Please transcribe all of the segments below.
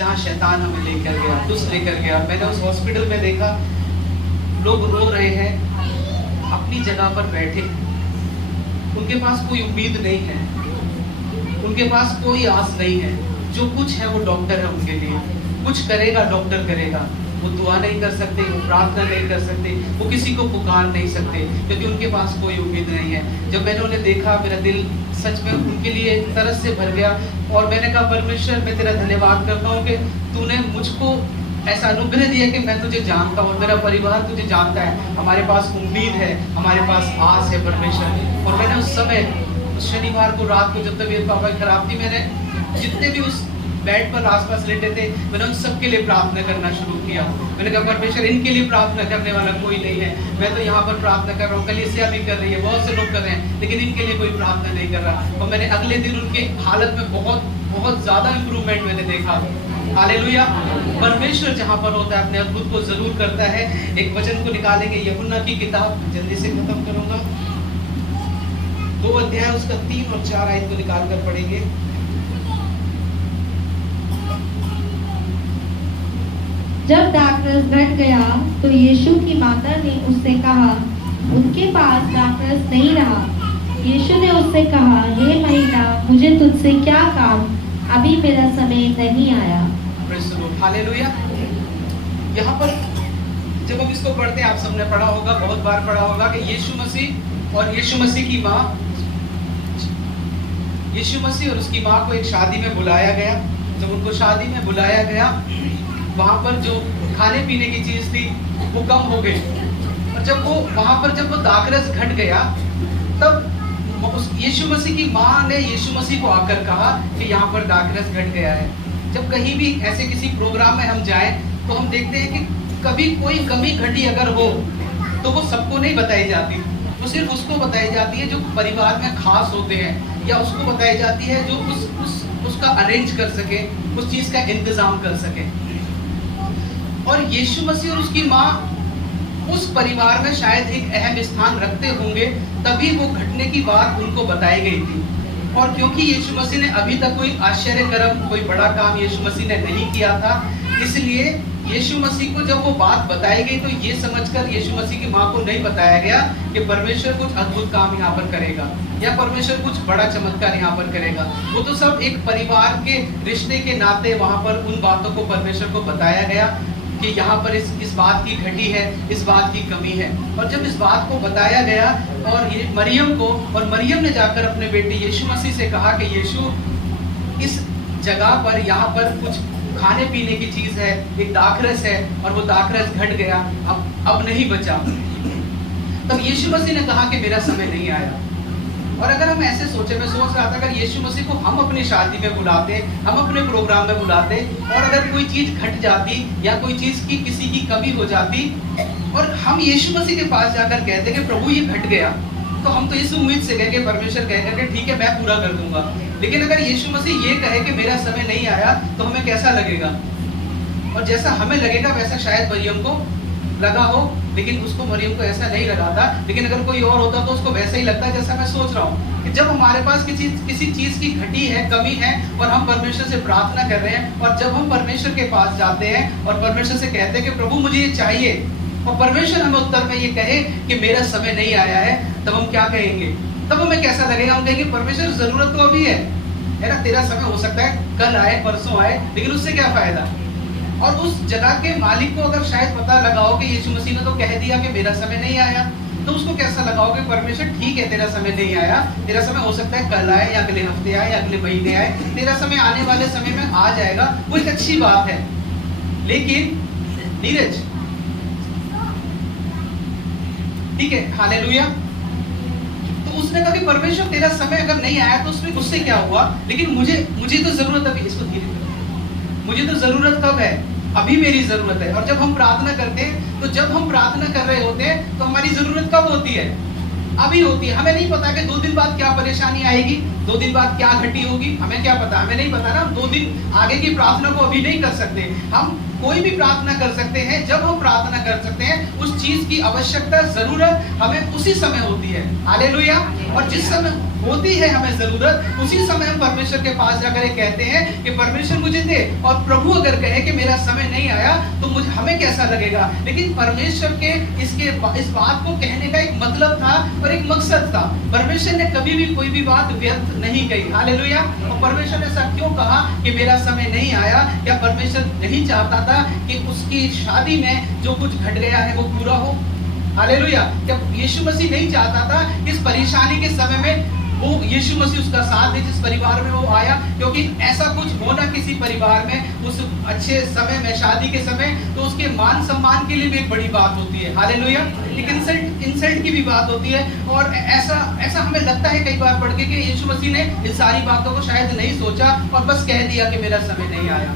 जहाँ शैतान हमें लेकर गया, दुष्ट लेकर गया। मैंने उस हॉस्पिटल में देखा लोग रो रहे हैं, अपनी जगह पर बैठे, उनके पास कोई उम्मीद नहीं है, उनके पास कोई आस नहीं है। जो कुछ है वो डॉक्टर है उनके लिए, कुछ करेगा डॉक्टर करेगा। वो दुआ नहीं कर सकते, वो प्रार्थना नहीं कर सकते, वो किसी को पुकार नहीं सकते, क्योंकि उनके पास कोई उम्मीद नहीं है। जब मैंने उन्हें देखा, मेरा दिल सच में उनके लिए तरस से भर गया और मैंने कहा परमेश्वर, मैं तेरा धन्यवाद करता हूँ कि तूने मुझको ऐसा अनुग्रह दिया कि मैं तुझे जानता हूँ और मेरा परिवार तुझे जानता है। हमारे पास उम्मीद है, हमारे पास आस है परमेश्वर। और मैंने उस समय शनिवार को रात को जब तबीयत पापा की खराब थी, मैंने जितने भी उस बेड पर आसपास लेटे थे, मैंने उन सबके लिए प्रार्थना करना शुरू किया। मैंने कहा परमेश्वर, इनके लिए प्रार्थना करने वाला कोई नहीं है। मैं तो यहाँ पर प्रार्थना कर रहा हूँ, कलीसिया भी कर रही है, बहुत से लोग कर रहे हैं, लेकिन इनके लिए कोई प्रार्थना नहीं कर रहा। और मैंने अगले दिन उनके हालत में बहुत ज्यादा इंप्रूवमेंट मैंने देखा। हालेलुया। परमेश्वर जहाँ पर होता है अपने अद्भुत को जरूर करता है। एक वचन को निकालेंगे, यूहन्ना की किताब, जल्दी से खत्म करूंगा, 2 अध्याय उसका 3 और 4 आयत को निकाल कर पढ़ेंगे। जब दाखरस घट गया तो यीशु की माता ने उससे कहा, उनके पास दाखरस नहीं रहा। यीशु ने उससे कहा, हे महिला, मुझे तुझसे क्या काम, अभी मेरा समय नहीं आया। हालेलुया। यहाँ पर जब हम इसको पढ़ते हैं, आप सबने पढ़ा होगा, बहुत बार पढ़ा होगा कि यीशु मसीह और यीशु मसीह की माँ, यीशु मसीह और उसकी माँ को एक शादी में बुलाया गया। जब उनको शादी में बुलाया गया, वहां पर जो खाने पीने की चीज थी वो कम हो गई। और जब वो वहां पर जब वो दाखरस घट गया, तब यीशु मसीह की माँ ने यीशु मसीह को आकर कहा कि यहाँ पर दाखरस घट गया है। जब कहीं भी ऐसे किसी प्रोग्राम में हम जाएं तो हम देखते हैं कि कभी कोई कमी घटी अगर हो तो वो सबको नहीं बताई जाती, वो सिर्फ उसको बताई जाती है जो परिवार में खास होते हैं, या उसको बताई जाती है जो उसका अरेंज कर सके, उस चीज का इंतजाम कर सके। और यीशु मसीह और उसकी माँ उस परिवार में शायद एक अहम स्थान रखते होंगे, तभी वो घटने की बात उनको बताई गई थी। और क्योंकि यीशु मसीह ने अभी तक कोई आश्चर्य कर्म, कोई बड़ा काम यीशु मसीह ने नहीं किया था, इसलिए यीशु मसीह को जब वो बात बताई गई तो ये समझकर यीशु मसीह की माँ को नहीं बताया गया कि परमेश्वर कुछ अद्भुत काम यहाँ पर करेगा या परमेश्वर कुछ बड़ा चमत्कार यहाँ पर करेगा। वो तो सब एक परिवार के रिश्ते के नाते वहाँ पर उन बातों को परमेश्वर को बताया गया कि यहाँ पर इस बात की घटी है, इस बात की कमी है। और जब इस बात को बताया गया और ये मरियम को, और मरियम ने जाकर अपने बेटे यीशु मसीह से कहा कि यीशु, इस जगह पर यहाँ पर कुछ खाने पीने की चीज है, एक दाखरस है और वो दाखरस घट गया, अब नहीं बचा। तब यीशु मसीह ने कहा कि मेरा समय नहीं आया। और अगर हम ऐसे सोचे, मैं सोच रहा था अगर यीशु मसीह को हम अपनी शादी में बुलाते, हम अपने प्रोग्राम में बुलाते और अगर कोई चीज घट जाती या कोई चीज की किसी की कमी हो जाती और हम यीशु मसीह के पास जाकर कहते कि प्रभु ये घट गया, तो हम तो इस उम्मीद से कहेंगे, परमेश्वर कहेगा कि ठीक है मैं पूरा कर दूंगा। लेकिन अगर यीशु मसीह ये कहे कि मेरा समय नहीं आया, तो हमें कैसा लगेगा? और जैसा हमें लगेगा वैसा शायद मरियम को लगा हो, लेकिन उसको, मरियम को ऐसा नहीं लगा था। लेकिन अगर कोई और होता तो उसको वैसा ही लगता है जैसा मैं सोच रहा हूँ कि जब हमारे पास किसी चीज की घटी है, कमी है और हम परमेश्वर से प्रार्थना कर रहे हैं, और जब हम परमेश्वर के पास जाते हैं और परमेश्वर से कहते हैं कि प्रभु मुझे ये चाहिए, और परमेश्वर हमें उत्तर में ये कहे कि मेरा समय नहीं आया है, तब हम क्या कहेंगे? तब हमें कैसा लगेगा? हम कहेंगे परमेश्वर जरूरत तो अभी है ना, तेरा समय हो सकता है कल आए, परसों आए, लेकिन उससे क्या फायदा? और उस जगह के मालिक को अगर शायद पता लगा हो कि यीशु मसीह ने तो कह दिया कि मेरा समय नहीं आया, तो उसको कैसा लगा हो कि परमेश्वर ठीक है तेरा समय नहीं आया, तेरा समय हो सकता है कल आए या अगले हफ्ते आए या अगले महीने आए, तेरा समय आने वाले समय में आ जाएगा। वो एक अच्छी बात है। लेकिन नीरज, ठीक है, हालेलुया, तो उसने कहा कि परमेश्वर तेरा समय अगर नहीं आया तो उससे क्या हुआ, लेकिन मुझे तो जरूरत अभी, इसको धीरे करो, मुझे तो जरूरत कब है? अभी मेरी जरूरत है। और जब हम प्रार्थना करते हैं, तो जब हम प्रार्थना कर रहे होते हैं तो हमारी जरूरत कब होती है? अभी होती है। हमें नहीं पता कि 2 दिन बाद क्या परेशानी आएगी, 2 दिन बाद क्या घटी होगी, हमें क्या पता? हमें नहीं पता ना। 2 दिन आगे की प्रार्थना को अभी नहीं कर सकते। हम कोई भी प्रार्थना कर सकते हैं। जब हम प्रार्थना कर सकते हैं, उस चीज की आवश्यकता, जरूरत हमें उसी समय होती है। हालेलुया। और जिस समय होती है हमें जरूरत, उसी समय हम परमेश्वर के पास जाकर कहते हैं कि परमेश्वर मुझे दे। और प्रभु अगर कहे कि मेरा समय नहीं आया तो मुझे हमें कैसा लगेगा, लेकिन परमेश्वर के इस बात को कहने का एक मतलब था और एक मकसद था। परमेश्वर ने कभी भी कोई भी बात व्यर्थ नहीं कही। हालेलुया। और परमेश्वर ने ऐसा क्यों कहा कि मेरा समय नहीं आया? क्या परमेश्वर नहीं चाहता था कि उसकी शादी में जो कुछ घट गया है वो पूरा हो? हालेलुया। क्या यीशु मसीह नहीं चाहता था इस परेशानी के समय में वो यीशु मसीह उसका साथ दे जिस परिवार में वो आया? क्योंकि ऐसा कुछ होना किसी परिवार में उस अच्छे समय में, शादी के समय, तो उसके मान सम्मान के लिए भी एक बड़ी बात होती है। हालेलुया। एक इंसल्ट की भी बात होती है। और ऐसा हमें लगता है कई बार पढ़ के कि यीशु मसीह ने इन सारी बातों को शायद नहीं सोचा और बस कह दिया कि मेरा समय नहीं आया।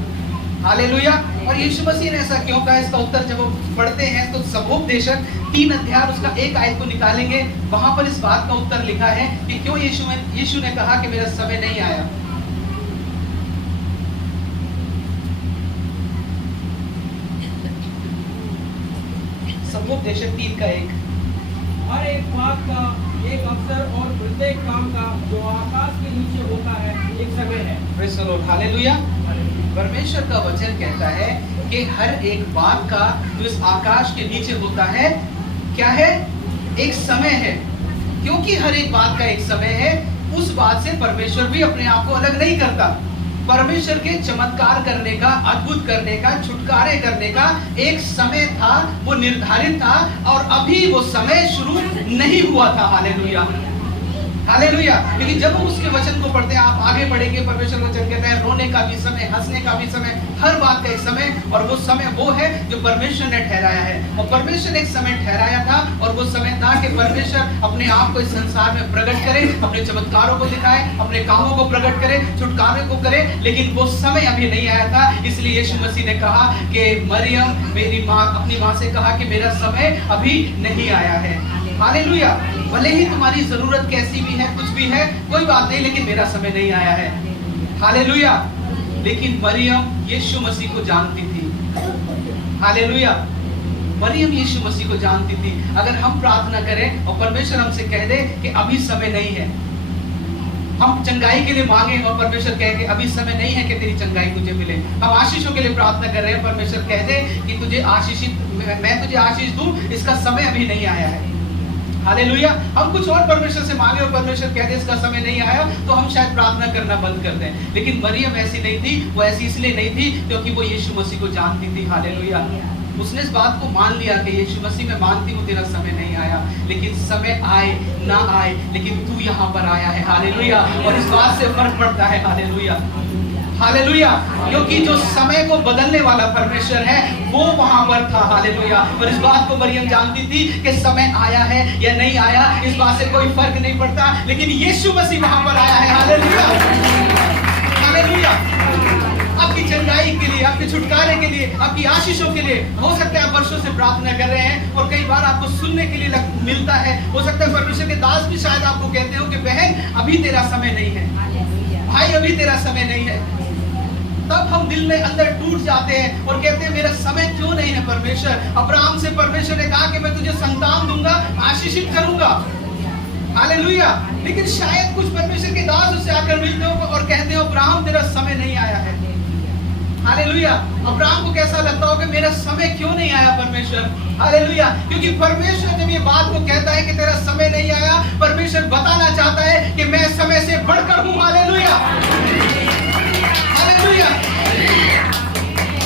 हालेलुया। और यीशु मसीह ने ऐसा क्यों कहा? इसका उत्तर जब हम पढ़ते हैं तो सबोपदेशक 3 अध्याय उसका 1 आयत को निकालेंगे, वहां पर इस बात का उत्तर लिखा है कि क्यों यीशु ने कहा कि मेरा समय नहीं आया। सबोपदेशक 3 का 1। हर एक बात का एक अवसर और प्रत्येक काम का जो आकाश के नीचे होता है एक समय है। Praise the Lord. हालेलुया। परमेश्वर का वचन कहता है कि हर एक बात का जो इस आकाश के नीचे होता है क्या है? एक समय है। क्योंकि हर एक बात का एक समय है, उस बात से परमेश्वर भी अपने आप को अलग नहीं करता। परमेश्वर के चमत्कार करने का, अद्भुत करने का, छुटकारे करने का एक समय था, वो निर्धारित था और अभी वो समय शुरू नहीं हुआ था। हालेलुया। हालेलुया। क्योंकि जब हम उसके वचन को पढ़ते हैं, आप आगे बढ़ेंगे, परमेश्वर का वचन कहता है रोने का भी समय, हंसने का भी समय, हर बात का एक समय, और वो समय वो है जो परमेश्वर ने ठहराया है। और परमेश्वर ने एक समय ठहराया था और वो समय था कि परमेश्वर अपने आप को इस संसार में प्रकट करे, अपने चमत्कारों को दिखाए, अपने कामों को प्रकट करे, छुटकारे को करे। लेकिन वो समय अभी नहीं आया था। इसलिए यीशु मसीह ने कहा कि मरियम, मेरी माँ, अपनी माँ से कहा कि मेरा समय अभी नहीं आया है। हालेलुया। भले ही तुम्हारी जरूरत कैसी भी है, कुछ भी है, कोई बात नहीं, लेकिन मेरा समय नहीं आया है। हालेलुया। लेकिन मरियम यीशु मसीह को जानती थी। हालेलुया। मरियम यीशु मसीह को जानती थी। अगर हम प्रार्थना करें और परमेश्वर हमसे कह दे कि अभी समय नहीं है, हम चंगाई के लिए मांगे और परमेश्वर कहे कि अभी समय नहीं है कि तेरी चंगाई तुझे मिले। हम आशीषों के लिए प्रार्थना कर रहे हैं, परमेश्वर कह दे कि तुझे आशीषित, मैं तुझे आशीष दूं, इसका समय अभी नहीं आया है। हालेलुया। हम कुछ और परमेश्वर से मांगे और परमेश्वर कह दे इसका समय नहीं आया, तो हम शायद प्रार्थना करना बंद कर दें। लेकिन मरियम ऐसी नहीं थी। वो ऐसी इसलिए नहीं थी क्योंकि वो यीशु मसीह को जानती थी। हालेलुया। उसने इस बात को मान लिया कि यीशु मसीह, मैं मानती हूँ तेरा समय नहीं आया, लेकिन समय आए ना आए, लेकिन तू यहाँ पर आया है। हालेलुया। और इस बात से फर्क पड़ता है। हालेलुया। हालेलुया। क्योंकि जो समय को बदलने वाला परमेश्वर है वो वहां पर था। हालेलुया। और इस बात को मरियम जानती थी कि समय आया है या नहीं आया, इस बात से कोई फर्क नहीं पड़ता, लेकिन यीशु मसीह वहां पर आया है। हालेलुया। हालेलुया। आपकी चंगाई के लिए, आपके छुटकारे के लिए, आपकी आशीषों के लिए, हो सकता है आप वर्षों से प्रार्थना कर रहे हैं और कई बार आपको सुनने के लिए मिलता है। हो सकता है परमेश्वर के दास भी शायद आपको कहते हो कि बहन अभी तेरा समय नहीं है, भाई अभी तेरा समय नहीं है। तब हम दिल में अंदर टूट जाते हैं और कहते हैं मेरा समय क्यों नहीं है परमेश्वर? अब्राहम से परमेश्वर ने कहा कि मैं तुझे संतान दूंगा, आशीषित करूंगा। हालेलुया। लेकिन शायद कुछ परमेश्वर के दास उससे आकर मिलते हो और कहते हो अब्राहम तेरा समय नहीं आया है। हालेलुया। अब्राहम को कैसा लगता हो कि मेरा समय क्यों नहीं आया परमेश्वर? हालेलुया। क्योंकि परमेश्वर जब ये बात को कहता है कि तेरा समय नहीं आया, परमेश्वर बताना चाहता है कि मैं समय से बढ़कर हूं। हालेलुया। हालेलुया।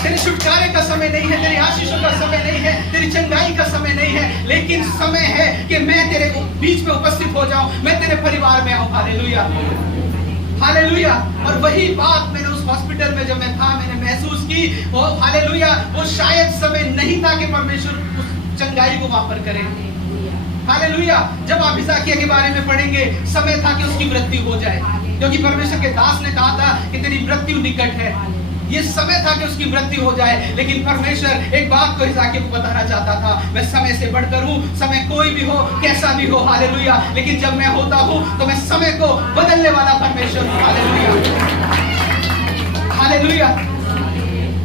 तेरे छुटकारे का समय नहीं है, तेरी आशीषों का समय नहीं है, तेरी चंगाई का समय नहीं है, लेकिन समय है कि मैं तेरे बीच में उपस्थित हो जाऊं, मैं तेरे परिवार में आऊं। हालेलुया। हालेलुया। और वही बात मैंने उस हॉस्पिटल में जब मैं था, मैंने महसूस की। वो हालेलुया, वो शायद समय नहीं था कि परमेश्वर उस चंगाई को वहां पर करे। हालेलुया। जब आप इसाकिया के बारे में पढ़ेंगे, समय था कि उसकी मृत्यु हो जाए, क्योंकि परमेश्वर के दास ने कहा था कि तेरी मृत्यु निकट है। ये समय था कि उसकी मृत्यु हो जाए, लेकिन परमेश्वर एक बात को इसाकिया को बताना चाहता था, मैं समय से बढ़कर हूँ। समय कोई भी हो, कैसा भी हो। हालेलुया। लेकिन जब मैं होता हूँ तो मैं समय को बदलने वाला परमेश्वर हूँ। हालेलुया। हालेलुया।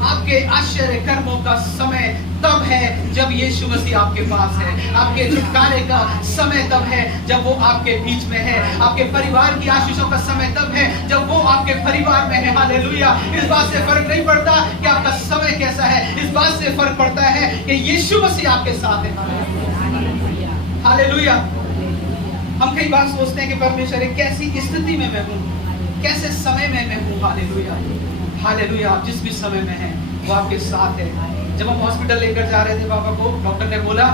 आपके आपके आश्चर्य कर्मों का समय तब है जब यीशु मसीह आपके पास है। आपके छुटकारे का समय तब है जब वो आपके बीच में है। आपके परिवार की आशीषों का समय तब है जब वो आपके परिवार में है। हालेलुया। इस बात से फर्क नहीं पड़ता कि आपका समय कैसा है, इस बात से फर्क पड़ता है कि यीशु मसीह आपके साथ है। हालेलुया। हम कई बार सोचते हैं कि परमेश्वर एक कैसी स्थिति में मैं हूँ, कैसे समय में मैं हूँ। हालेलुया। हालेलुया। आप जिस भी समय में हैं वो आपके साथ है। जब हम हॉस्पिटल लेकर जा रहे थे पापा को, डॉक्टर ने बोला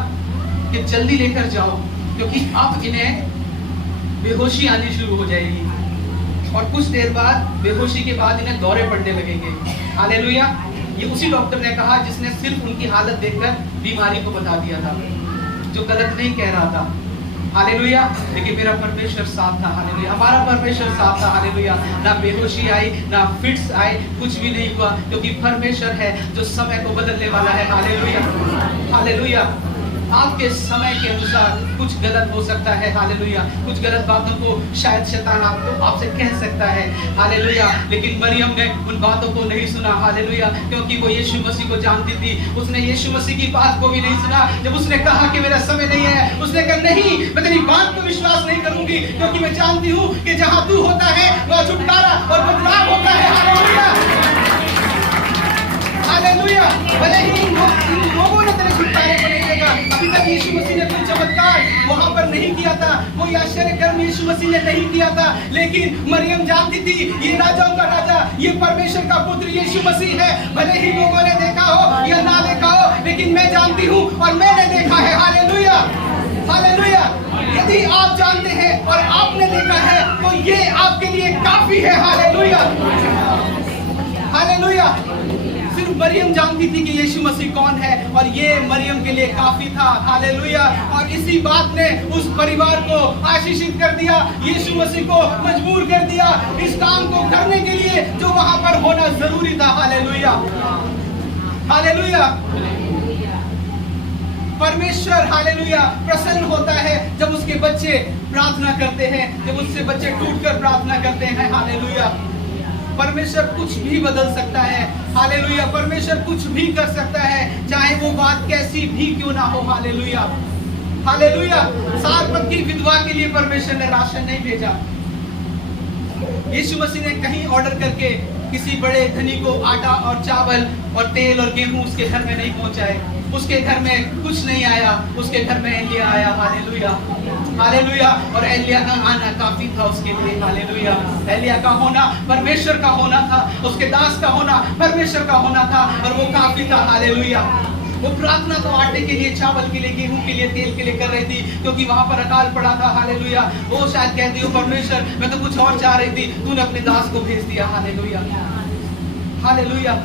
कि जल्दी लेकर जाओ क्योंकि अब इन्हें बेहोशी आनी शुरू हो जाएगी और कुछ देर बाद बेहोशी के बाद इन्हें दौरे पड़ने लगेंगे। हालेलुया। ये उसी डॉक्टर ने कहा जिसने सिर्फ उनकी हालत देखकर बीमारी को बता दिया था, जो गलत नहीं कह रहा था। हालेलुया। लेकिन मेरा परमेश्वर साथ था। हालेलुया। हमारा परमेश्वर साथ था। हालेलुया। ना बेहोशी आई, ना फिट्स आए, कुछ भी नहीं हुआ क्योंकि परमेश्वर है जो समय को बदलने वाला है। हालेलुया। हालेलुया। आपके समय के अनुसार कुछ गलत हो सकता है। हालेलुया। कुछ गलत बातों को शायद शैतान आपसे कह सकता है। हालेलुया। लेकिन मरियम ने उन बातों को नहीं सुना। हालेलुया। क्योंकि वो यीशु मसीह को जानती थी। उसने यीशु मसीह की बात को भी नहीं सुना। जब उसने कहा कि मेरा समय नहीं है, उसने कहा नहीं, मैं तेरी बात को विश्वास नहीं करूंगी क्योंकि मैं जानती हूँ कि जहाँ तू होता है वहाँ छुटकारा और बदलाव होता है। हालेलुया। हालेलुया। भले ही इन लोगों ने तेरे छुटकारे को नहीं देखा, अभी तक यीशु मसीह ने कोई चमत्कार वहां पर नहीं किया था, कोई आश्चर्य कर्म यीशु मसीह ने नहीं किया था, लेकिन मरियम जानती थी ये राजाओं का राजा, ये परमेश्वर का पुत्र यीशु मसीह है। भले ही लोगों ने देखा हो या ना देखा हो, लेकिन मैं जानती हूँ और मैंने देखा है। हालेलुया। हालेलुया। यदि आप जानते हैं और आपने देखा है तो ये आपके लिए काफी है। हालेलुया। हालेलुया। सिर्फ मरियम जानती थी कि यीशु मसीह कौन है और ये मरियम के लिए काफी था। हालेलुया। और इसी बात ने उस परिवार को आशीषित कर दिया, यीशु मसीह को मजबूर कर दिया इस काम को करने के लिए जो वहां पर होना जरूरी था। हालेलुया। हालेलुया। परमेश्वर हालेलुया प्रसन्न होता है जब उसके बच्चे प्रार्थना करते हैं, जब उससे बच्चे टूटकर प्रार्थना करते हैं। हालेलुया। परमेश्वर कुछ भी बदल सकता है। हालेलुया। परमेश्वर कुछ भी कर सकता है, चाहे वो बात कैसी भी क्यों ना हो। हालेलुया। हालेलुया। सारपत की विधवा के लिए परमेश्वर ने राशन नहीं भेजा। यीशु मसीह ने कहीं ऑर्डर करके किसी बड़े धनी को आटा और चावल और तेल और गेहूं उसके घर में नहीं पहुंचाए। उसके घर में कुछ नहीं आया, उसके घर में एलिया आया। हालेलुया। हालेलुया। और एलिया का आना काफी था उसके लिए। हालेलुया। एलिया का होना परमेश्वर का होना था, उसके दास का होना परमेश्वर का होना था और वो काफी था। हालेलुया। वो प्रार्थना तो आटे के लिए, चावल के लिए, गेहूं के लिए, तेल के लिए कर रही थी क्योंकि वहां पर अकाल पड़ा था। हालेलुया। वो शायद कहती हो परमेश्वर मैं तो कुछ और चाह रही थी, तूने अपने दास को भेज दिया। हालेलुया। हालेलुया।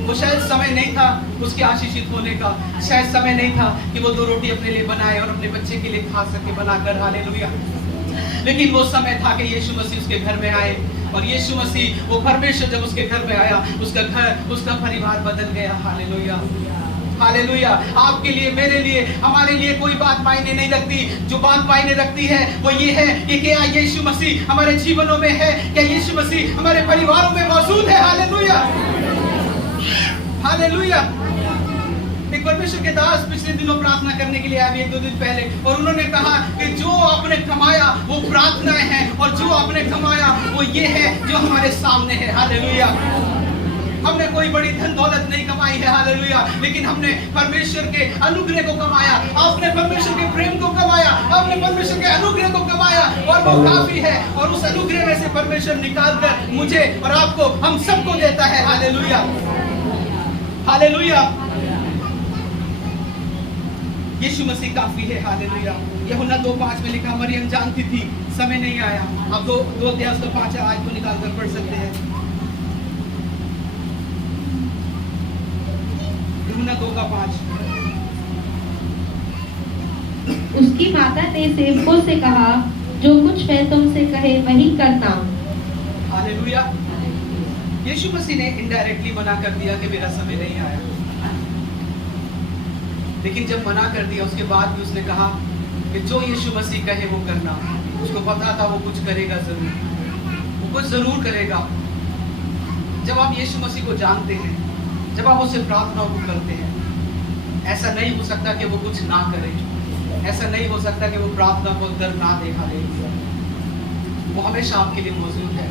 वो शायद समय नहीं था उसके आशीषित होने का, शायद समय नहीं था कि वो 2 रोटी अपने लिए बनाए और अपने बच्चे के लिए खा सके बनाकर। हालेलुया। लेकिन वो समय था कि यीशु मसीह उसके घर में आए और यीशु मसीह वो परमेश्वर जब उसके घर में आया, उसका घर, उसका परिवार बदल गया। हालेलुया। हालेलुया। आपके लिए, मेरे लिए, हमारे लिए कोई बात मायने नहीं रखती। जो बात मायने रखती है वो ये है कि क्या यीशु मसीह हमारे जीवनों में है, क्या यीशु मसीह हमारे परिवारों में मौजूद है। हालेलुया। हालेलुया। एक परमेश्वर के दास पिछले दिनों प्रार्थना करने के लिए आए 1-2 दिन पहले और उन्होंने कहा कि जो आपने कमाया वो प्रार्थनाएं हैं और जो आपने कमाया वो ये है जो हमारे सामने है। हालेलुया। हमने कोई बड़ी धन दौलत नहीं कमाई है। हालेलुया। लेकिन हमने परमेश्वर के अनुग्रह को कमाया, आपने परमेश्वर के प्रेम को कमाया, आपने परमेश्वर के अनुग्रह को कमाया और वो काफी है। और उस अनुग्रह में से परमेश्वर निकाल कर मुझे और आपको, हम सबको देता है। हालेलुया। हालेलुया। यीशु मसीह काफी है। हालेलुया। यूहन्ना 2:5 में लिखा मरियम जानती थी समय नहीं आया। आप 2 अध्याय 5 आज को निकाल कर पढ़ सकते हैं। यूहन्ना 2:5। उसकी माता ने सेवकों से कहा जो कुछ वह तुमसे कहे वही करना। हालेलुया। यीशु मसीह ने इनडायरेक्टली मना कर दिया कि मेरा समय नहीं आया, लेकिन जब मना कर दिया उसके बाद भी उसने कहा कि जो यीशु मसीह कहे वो करना। उसको पता था वो कुछ करेगा जरूर, वो कुछ जरूर करेगा। जब आप यीशु मसीह को जानते हैं, जब आप उससे प्रार्थनाओं को करते हैं, ऐसा नहीं हो सकता कि वो कुछ ना करे, ऐसा नहीं हो सकता कि वो प्रार्थना को उत्तर ना दे। हालेलुया, वो हमेशा आपके लिए मौजूद है।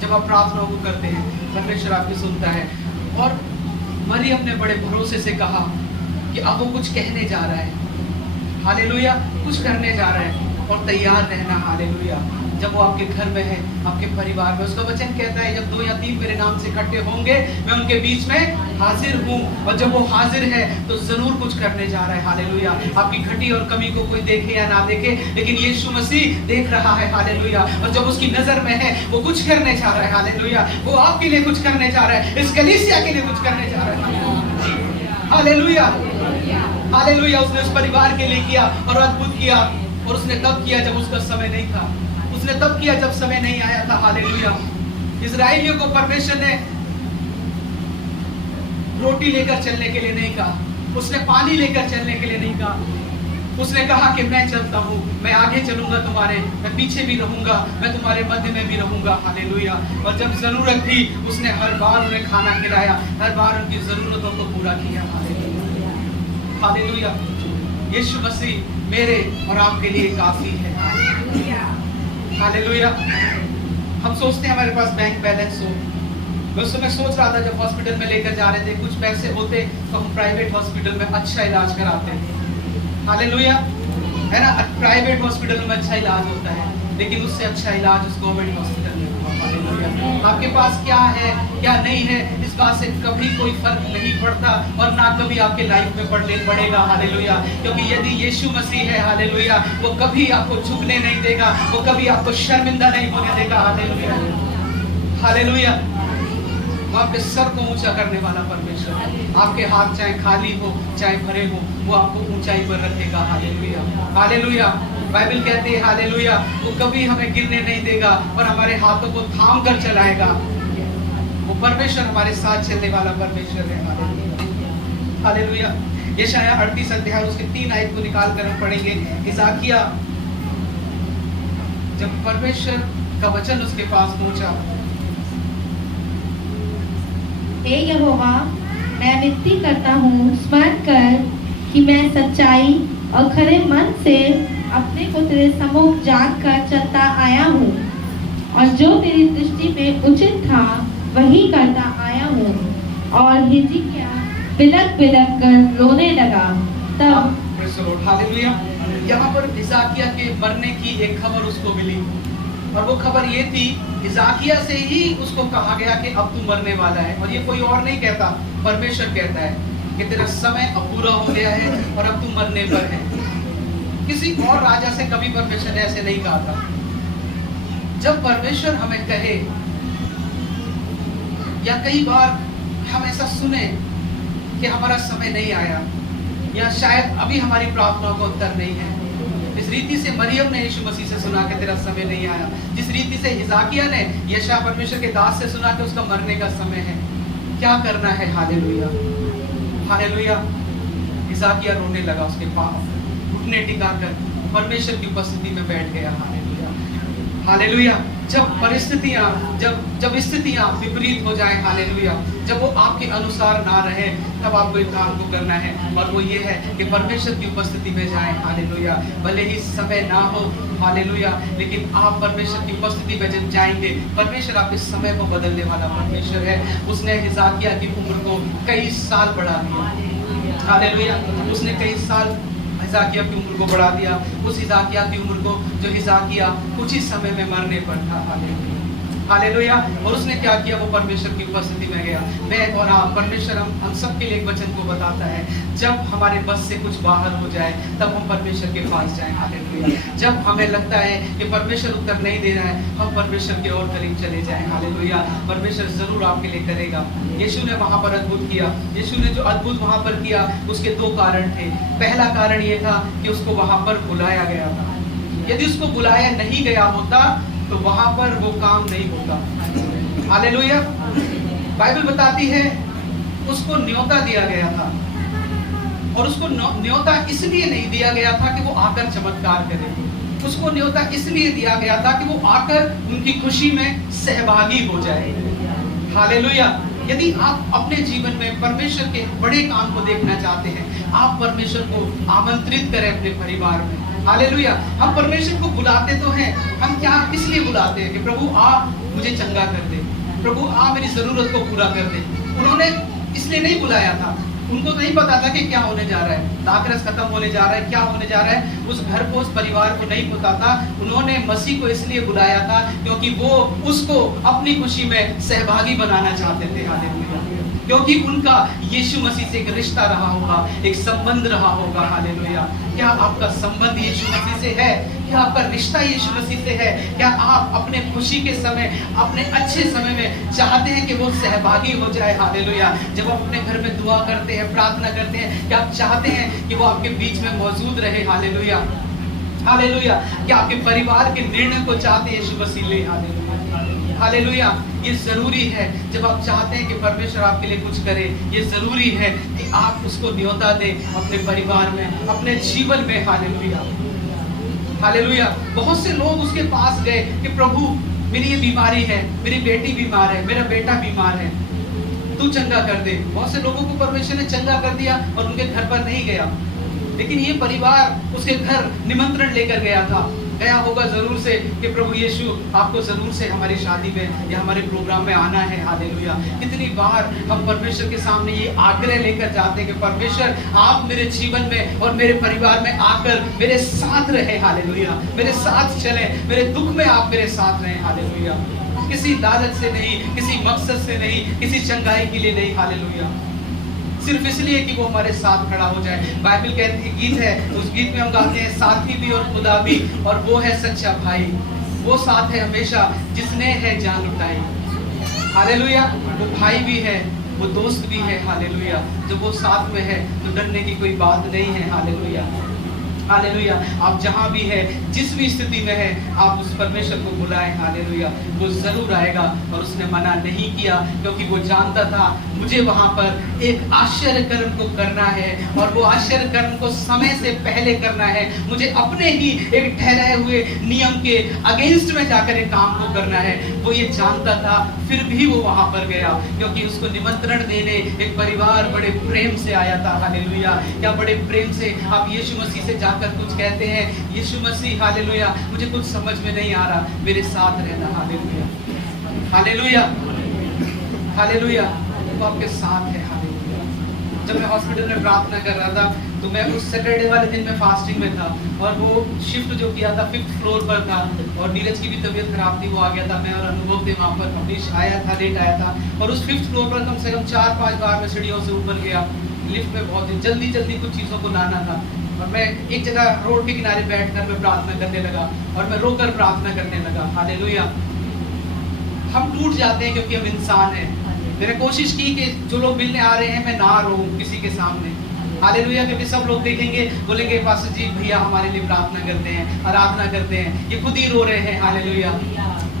जब आप प्रार्थनाओं को करते हैं, परमेश्वर आपकी सुनता है। और मरियम ने बड़े भरोसे से कहा कि अब वो कुछ कहने जा रहा है। हालेलुया, कुछ करने जा रहा है और तैयार रहना। हालेलुया, जब वो आपके घर में है, आपके परिवार में, उसका वचन कहता है जब 2 या 3 मेरे नाम से इकट्ठे होंगे, मैं उनके बीच में हाजिर हूँ। और जब वो हाजिर है तो जरूर कुछ करने जा रहा है। हालेलुया, आपकी घटी और कमी को कोई देखे या ना देखे, लेकिन यीशु मसीह देख रहा है। हालेलुया, और जब उसकी नजर में है वो कुछ करने जा रहा है। हालेलुया, वो आपके लिए कुछ करने जा रहा है, इस कलीसिया के लिए कुछ करने जा रहा है। हालेलुया, हालेलुया, उसने उस परिवार के लिए किया और अद्भुत किया। और उसने तब किया जब उसका समय नहीं था, उसने तब किया जब समय नहीं आया था। हालेलुया, इस्राएलियों को परमेश्वर ने रोटी लेकर चलने के लिए नहीं कहा, उसने पानी लेकर चलने के लिए नहीं कहा। उसने कहा कि मैं चलता हूँ, मैं आगे चलूंगा तुम्हारे, मैं पीछे भी रहूंगा, मैं तुम्हारे मध्य में भी रहूंगा। हालेलुया, और जब जरूरत थी उसने हर बार उन्हें खाना खिलाया, हर बार उनकी जरूरतों को पूरा किया। हालेलुया, हालेलुया, यीशु मसीह मेरे और आपके लिए काफी है। हालेलुया, हम सोचते हैं हमारे पास बैंक बैलेंस हो। मैं उस समय सोच रहा था जब हॉस्पिटल में लेकर जा रहे थे, कुछ पैसे होते तो हम प्राइवेट हॉस्पिटल में अच्छा इलाज कराते हैं। हालेलुया, है ना, प्राइवेट हॉस्पिटल में अच्छा इलाज होता है, लेकिन उससे अच्छा इलाज उस गवर्नमेंट हॉस्पिटल में हुआ। हालेलुया, आपके पास क्या है क्या नहीं है इस बात से कभी कोई फर्क नहीं पड़ता, और ना कभी आपके लाइफ में पड़ेगा। हालेलुया, क्योंकि यदि यीशु मसीह है, हालेलुया, वो कभी आपको झुकने नहीं देगा, वो कभी आपको शर्मिंदा नहीं होने देगा। हालेलुया, हालेलुया, वो आपके सर को ऊंचा करने वाला परमेश्वर है। आपके हाथ चाहे खाली हो चाहे भरे हो, वो आपको ऊंचाई पर रखेगा। हालेलुया, हालेलुया, बाइबल कहती है हालेलुया, वो कभी हमें गिरने नहीं देगा और हमारे हाथों को थाम कर चलाएगा। वो परमेश्वर हमारे साथ चलने वाला परमेश्वर है। हालेलुया, हालेलुया, यशायाह 38 अध्याय उसके 3 आयत को निकाल कर हम पढ़ेंगे। हिजकिय्याह, जब परमेश्वर का वचन उसके पास पहुंचा, हे यहोवा, मैं विनती करता हूँ, स्मरण कर कि मैं सच्चाई और खरे मन से अपने को तेरे सम्मुख जानकर चलता आया हूँ, और जो तेरी दृष्टि में उचित था वही करता आया हूँ। और हिजकिय्याह बिलक बिलक कर रोने लगा। तब हालेलुया, यहाँ पर हिजकिय्याह के मरने की एक खबर उसको मिली, और वो खबर ये थी, हिजकिय्याह से ही उसको कहा गया कि अब तू मरने वाला है। और ये कोई और नहीं कहता, परमेश्वर कहता है कि तेरा समय अब पूरा हो गया है और अब तू मरने पर है। किसी और राजा से कभी परमेश्वर ने ऐसे नहीं कहा था। जब परमेश्वर हमें कहे, या कई बार हम ऐसा सुने कि हमारा समय नहीं आया, या शायद अभी हमारी प्रार्थना को उत्तर नहीं है, इस रीति से मरियम ने यीशु मसीह से सुना कि तेरा समय नहीं आया, जिस रीति से हिजकिय्याह ने यशायाह परमेश्वर के दास से सुना कि उसका मरने का समय है, क्या करना है। हालेलुया, हालेलुया, हिजकिय्याह रोने लगा, उसके पास घुटने टिकाकर परमेश्वर की उपस्थिति में बैठ गया। हालेलुया, हालेलुया, जब परिस्थितियां जब स्थितियां विपरीत हो जाए, हालेलुया, जब वो आपके अनुसार ना रहे, तब आपको एक काम को करना है, और वो ये है कि परमेश्वर की उपस्थिति में जाएं। हालेलुया, भले ही समय ना हो, हालेलुया, लेकिन आप परमेश्वर की उपस्थिति में जब जाएंगे, परमेश्वर आपके समय को बदलने वाला परमेश्वर है। उसने हिजकिय्याह की उम्र को कई साल बढ़ा दिया। हालेलुया, उसने कई साल हिजकिय्याह की उम्र को बढ़ा दिया, उस हिजकिय्याह की उम्र को जो हिजकिय्याह कुछ ही समय में मरने पर था। हालेलुया, हालेलुया, और उसने क्या किया, वो परमेश्वर की उपस्थिति में गया। मैं और आप, परमेश्वर हम सबके लिए एक वचन को बताता है, जब हमारे बस से कुछ बाहर हो जाए तब हम परमेश्वर के पास जाएं। हालेलुया, जब हमें लगता है कि परमेश्वर उत्तर नहीं दे रहा है, हम परमेश्वर के और करीब चले जाएं। हालेलुया, परमेश्वर जरूर आपके लिए करेगा। यीशु ने वहां पर अद्भुत किया। यीशु ने जो अद्भुत वहां पर किया, उसके 2 कारण थे। पहला कारण ये था कि उसको वहां पर बुलाया गया था। यदि उसको बुलाया नहीं गया होता तो वहां पर वो काम नहीं होता। हालेलुया, बाइबल बताती है उसको न्योता दिया गया था, और उसको न्योता इसलिए नहीं दिया गया था कि वो आकर चमत्कार करे। उसको न्योता इसलिए दिया गया था कि वो आकर उनकी खुशी में सहभागी हो जाए। हालेलुया, यदि आप अपने जीवन में परमेश्वर के बड़े काम को देखना चाहते हैं, आप परमेश्वर को आमंत्रित करें अपने परिवार में। हालेलुया। हम परमेश्वर को बुलाते तो हैं, हम क्या इसलिए बुलाते हैं कि प्रभु आ मुझे चंगा कर दे, प्रभु आ मेरी जरूरत को पूरा कर दे। उन्होंने इसलिए नहीं बुलाया था, उनको तो नहीं पता था कि क्या होने जा रहा है, दाखरस खत्म होने जा रहा है, क्या होने जा रहा है, उस घर को, उस परिवार को नहीं पता था। उन्होंने मसीह को इसलिए बुलाया था क्योंकि वो उसको अपनी खुशी में सहभागी बनाना चाहते थे। हालेलुया। क्योंकि उनका यीशु मसीह से एक रिश्ता रहा होगा, एक संबंध रहा होगा। हालेलुया। क्या आपका संबंध यीशु मसीह से है? क्या आपका रिश्ता यीशु मसीह से है? क्या आप अपने खुशी के समय, अपने अच्छे समय में चाहते हैं कि वो सहभागी हो जाए? हालेलुया। जब आप अपने घर में दुआ करते हैं, प्रार्थना करते हैं, क्या आप चाहते हैं कि वो आपके बीच में मौजूद रहे? हालेलुया। हालेलुया। क्या आपके परिवार के निर्णय को चाहते हैं यीशु मसीह ले? हालेलुया। हालेलुया। ये जरूरी है, जब आप चाहते हैं कि परमेश्वर आपके लिए कुछ करे, ये जरूरी है कि आप उसको न्योता दें अपने परिवार में, अपने जीवन में। हालेलुया। हालेलुया। बहुत से लोग उसके पास गए कि प्रभु मेरी ये बीमारी है, मेरी बेटी बीमार है, मेरा बेटा बीमार है, तू चंगा कर दे। बहुत से लोगों को परमेश्वर ने चंगा कर दिया और उनके घर पर नहीं गया, लेकिन ये परिवार उसके घर निमंत्रण लेकर गया था। गया होगा जरूर से कि प्रभु यीशु आपको जरूर से हमारी शादी में या हमारे प्रोग्राम में आना है। हालेलुया। कितनी बार हम परमेश्वर के सामने ये आग्रह लेकर जाते हैं कि परमेश्वर आप मेरे जीवन में और मेरे परिवार में आकर मेरे साथ रहे। हालेलुया। मेरे साथ चले, मेरे दुख में आप मेरे साथ रहें। हालेलुया। किसी लालच से नहीं, किसी मकसद से नहीं, किसी चंगाई के लिए नहीं। हालेलुया। सिर्फ इसलिए कि वो हमारे साथ खड़ा हो जाए। बाइबल कहती है, गीत है, उस गीत में हम गाते हैं, साथी भी और खुदा भी, और वो है सच्चा भाई, वो साथ है हमेशा जिसने है जान लुटाई। हालेलुया। वो भाई भी है, वो दोस्त भी है। हालेलुया। जब वो साथ में है तो डरने की कोई बात नहीं है। हालेलुया। हालेलुया। आप जहां भी है, जिस भी स्थिति में है, आप उस परमेश्वर को बुलाएं। हालेलुया। वो जरूर आएगा। और उसने मना नहीं किया क्योंकि वो जानता था मुझे वहां पर एक आश्चर्य कर्म को करना है, और वो आश्चर्य कर्म को समय से पहले करना है। मुझे अपने ही एक ठहराए हुए नियम के अगेंस्ट में जाकर एक काम को करना है। वो ये जानता था, फिर भी वो वहां पर गया क्योंकि उसको निमंत्रण देने एक परिवार बड़े प्रेम से आया था। हालेलुया। क्या बड़े प्रेम से आप यीशु मसीह से जाकर कुछ कहते हैं, यीशु मसीह हालेलुया मुझे कुछ समझ में नहीं आ रहा, मेरे साथ रहना। हालेलुया। हालेलुया। हालेलुया। वो आपके साथ है। हालेलुया। जब मैं हॉस्पिटल में प्रार्थना कर रहा था तो मैं उस सैटरडे वाले दिन में फास्टिंग में था, और वो शिफ्ट जो किया था 5th फ्लोर पर था, और नीरज की भी तबीयत खराब थी, वो आ गया था। मैं और अनुभव थे वहाँ पर, अमरीश आया था, लेट आया था, और उस 5th फ्लोर पर कम से कम 4-5 बार मैं सीढ़ियों से ऊपर गया। लिफ्ट में बहुत जल्दी कुछ चीज़ों को लाना था, और मैं एक जगह रोड के किनारे बैठकर मैं प्रार्थना करने लगा, और मैं रोकर प्रार्थना करने लगा। हालेलुया। हम टूट जाते हैं क्योंकि हम इंसान हैं। मैंने कोशिश की कि जो लोग मिलने आ रहे हैं मैं ना रोऊं किसी के सामने। हालेलुया। क्योंकि सब लोग देखेंगे, बोलेंगे पास्टर जी भैया हमारे लिए प्रार्थना करते हैं, आराधना करते हैं, ये खुद ही रो रहे हैं। हालेलुया।